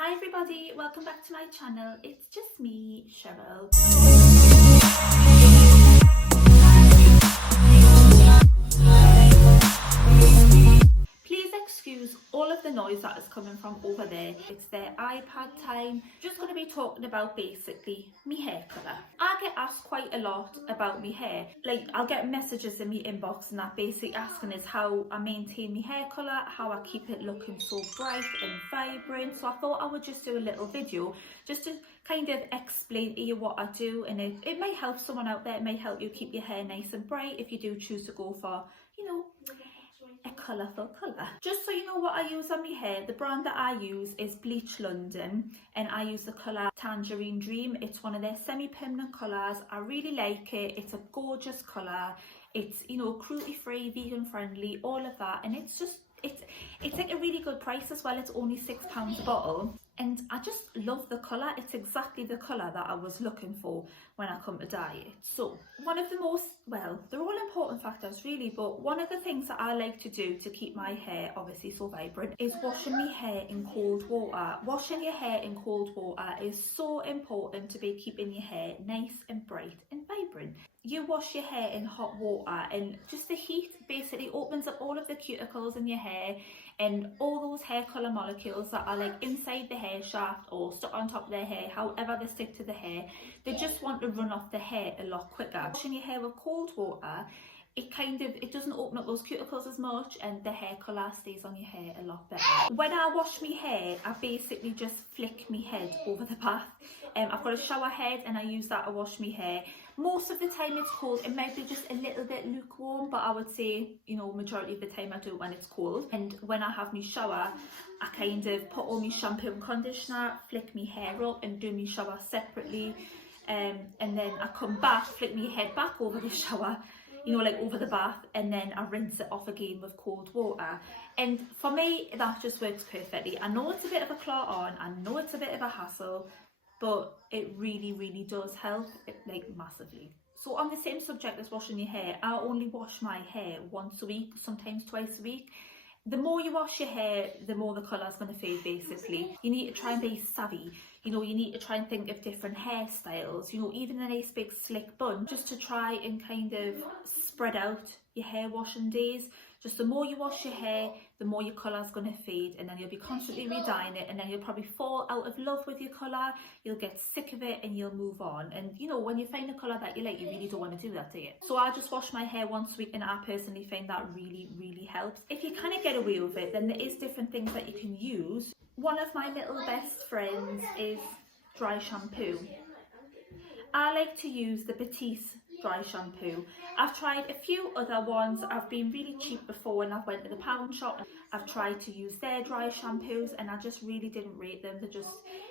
Hi everybody, welcome back to my channel. It's just me, Cheryl. Please excuse all of the noise that is coming from over there. It's their iPad time. Just going to be talking about basically my hair colour. I get asked quite a lot about my hair. Like, I'll get messages in my inbox and that basically asking is how I maintain my hair colour, how I keep it looking so bright and vibrant. So I thought I would just do a little video just to kind of explain to you what I do, and it may help someone out there. It may help you keep your hair nice and bright if you do choose to go for, you know, a colourful colour. Just so you know what I use on my hair, the brand that I use is BLEACH London, and I use the colour Tangerine Dream. It's one of their semi-permanent colours. I really like it. It's a gorgeous colour. It's, you know, cruelty free, vegan friendly, all of that, and it's just it's like a really good price as well. It's only £6 a bottle, and I just love the colour. It's exactly the colour that I was looking for when I come to dye it. So one of the most, well, they're all important factors really, but one of the things that I like to do to keep my hair obviously so vibrant is washing my hair in cold water. Washing your hair in cold water is so important to be keeping your hair nice and bright and vibrant. You wash your hair in hot water, and just the heat basically opens up all of the cuticles in your hair, and all those hair colour molecules that are like inside the hair shaft or stuck on top of their hair, however they stick to the hair, they just want to run off the hair a lot quicker. Washing your hair with cold water, it doesn't open up those cuticles as much, and the hair colour stays on your hair a lot better. When I wash my hair, I basically just flick my head over the bath. I've got a shower head and I use that to wash my hair. Most of the time it's cold. It might be just a little bit lukewarm, but I would say, you know, majority of the time I do it when it's cold. And when I have my shower, I kind of put all my shampoo and conditioner, flick my hair up and do my shower separately. And then I come back, flick my head back over the shower, you know, like over the bath, and then I rinse it off again with cold water. And for me, that just works perfectly. I know it's a bit of a clot on, I know it's a bit of a hassle, but it really does help, like massively. So on the same subject as washing your hair, I only wash my hair once a week, sometimes twice a week. The more you wash your hair, the more the colour is going to fade basically. You need to try and be savvy. You know, you need to try and think of different hairstyles, you know, even a nice big slick bun, just to try and kind of spread out your hair washing days. Just the more you wash your hair, the more your colour is going to fade, and then you'll be constantly re-dyeing it, and then you'll probably fall out of love with your colour, you'll get sick of it and you'll move on. And you know, when you find a colour that you like, you really don't want to do that, do you? So I just wash my hair once a week, and I personally find that really helps. If you kind of get away with it, then there is different things that you can use. One of my little best friends is dry shampoo. I like to use the Batiste dry shampoo. I've tried a few other ones. I've been really cheap before when I've went to the pound shop. I've tried to use their dry shampoos and I just really didn't rate them. They just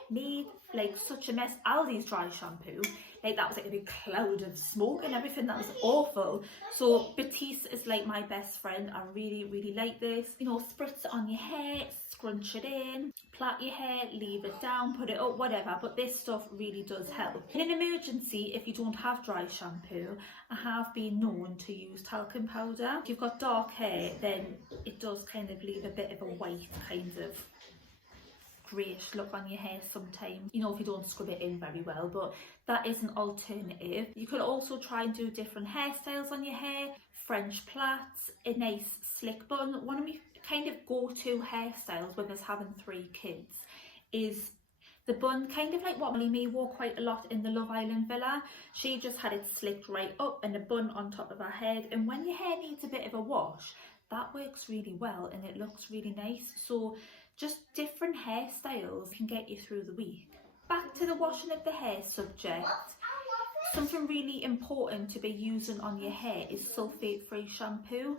made like such a mess. Aldi's dry shampoo, like that was like a big cloud of smoke and everything. That was awful. So Batiste is like my best friend. I really like this. You know, spritz it on your hair, scrunch it in, plait your hair, leave it down, put it up, whatever. But this stuff really does help. In an emergency, if you don't have dry shampoo, I have been known to use talcum powder. If you've got dark hair, then it does kind of leave a bit of a white kind of greyish look on your hair sometimes, you know, if you don't scrub it in very well. But that is an alternative. You could also try and do different hairstyles on your hair. French plaits, a nice slick bun. One of my kind of go-to hairstyles with us having 3 kids is the bun, kind of like what Molly May wore quite a lot in the Love Island villa. She just had it slicked right up and a bun on top of her head, and when your hair needs a bit of a wash, that works really well and it looks really nice. So just different hairstyles can get you through the week. Back to the washing of the hair subject, something really important to be using on your hair is sulfate-free shampoo.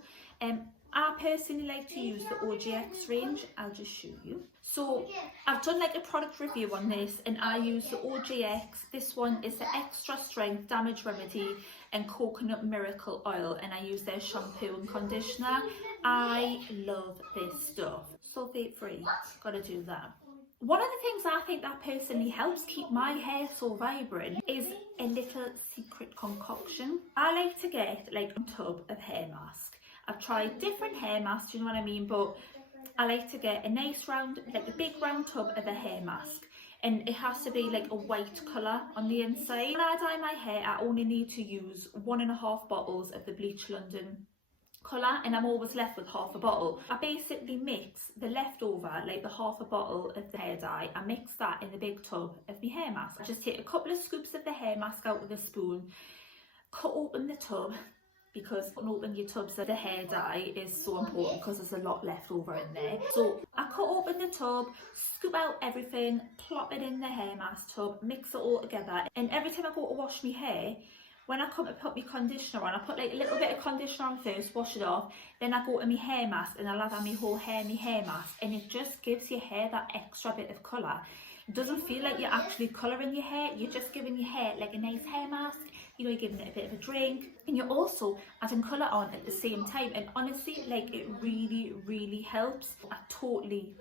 I personally like to use the OGX range. I'll just show you. So I've done like a product review on this, and I use the OGX. This one is the extra strength damage remedy and coconut miracle oil, and I use their shampoo and conditioner. I love this stuff. Sulfate free, gotta do that. One of the things I think that personally helps keep my hair so vibrant is a little secret concoction. I like to get like a tub of hair mask. I've tried different hair masks, you know what I mean, but I like to get a nice round, like a big round tub of a hair mask. And it has to be like a white colour on the inside. When I dye my hair, I only need to use 1.5 bottles of the Bleach London colour, and I'm always left with half a bottle. I basically mix the leftover, like the half a bottle of the hair dye, I mix that in the big tub of my hair mask. I just take a couple of scoops of the hair mask out with a spoon, cut open the tub, because cutting open your tubs of the hair dye is so important because there's a lot left over in there. So I cut open the tub, scoop out everything, plop it in the hair mask tub, mix it all together, and every time I go to wash my hair, when I come to put my conditioner on, I put like a little bit of conditioner on first, wash it off, then I go to my hair mask and I lather my whole hair in my hair mask, and it just gives your hair that extra bit of colour. It doesn't feel like you're actually colouring your hair, you're just giving your hair like a nice hair mask, you know, you're giving it a bit of a drink, and you're also adding colour on at the same time, and honestly, like, it really, really helps. I totally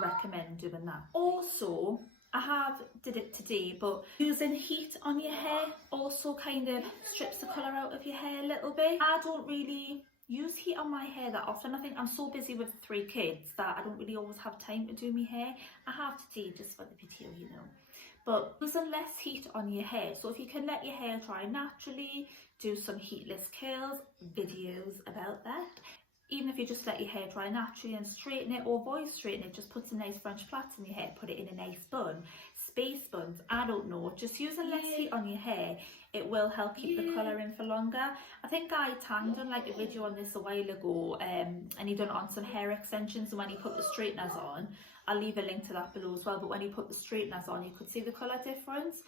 recommend doing that. Also, I did it today, but using heat on your hair also kind of strips the colour out of your hair a little bit. I don't really use heat on my hair that often. I think I'm so busy with 3 kids that I don't really always have time to do my hair. I have today just for the video, you know. But using less heat on your hair. So if you can let your hair dry naturally, do some heatless curls, videos about that. Even if you just let your hair dry naturally and straighten it or voice straighten it, just put some nice French plaits in your hair, put it in a nice bun, space buns, I don't know, just using less heat on your hair, it will help keep the colour in for longer. I think Guy Tang done like a video on this a while ago, and he done it on some hair extensions, and when he put the straighteners on, I'll leave a link to that below as well, but when he put the straighteners on, you could see the colour difference.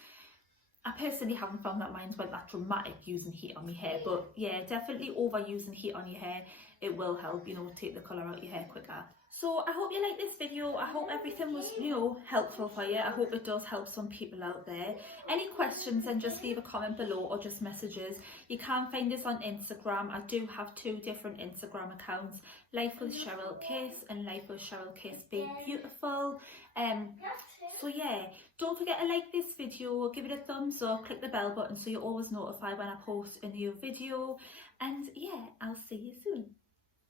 I personally haven't found that mine's went that dramatic using heat on my hair, but yeah, definitely overusing heat on your hair, it will help, you know, take the colour out your hair quicker. So I hope you like this video. I hope everything was, you know, helpful for you. I hope it does help some people out there. Any questions, then just leave a comment below or just messages. You can find us on Instagram. I do have 2 different Instagram accounts, Life with Cheryl Kiss and Life with Cheryl Kiss Be Beautiful. So yeah, don't forget to like this video, give it a thumbs up, click the bell button so you're always notified when I post a new video. And yeah, I'll see you soon.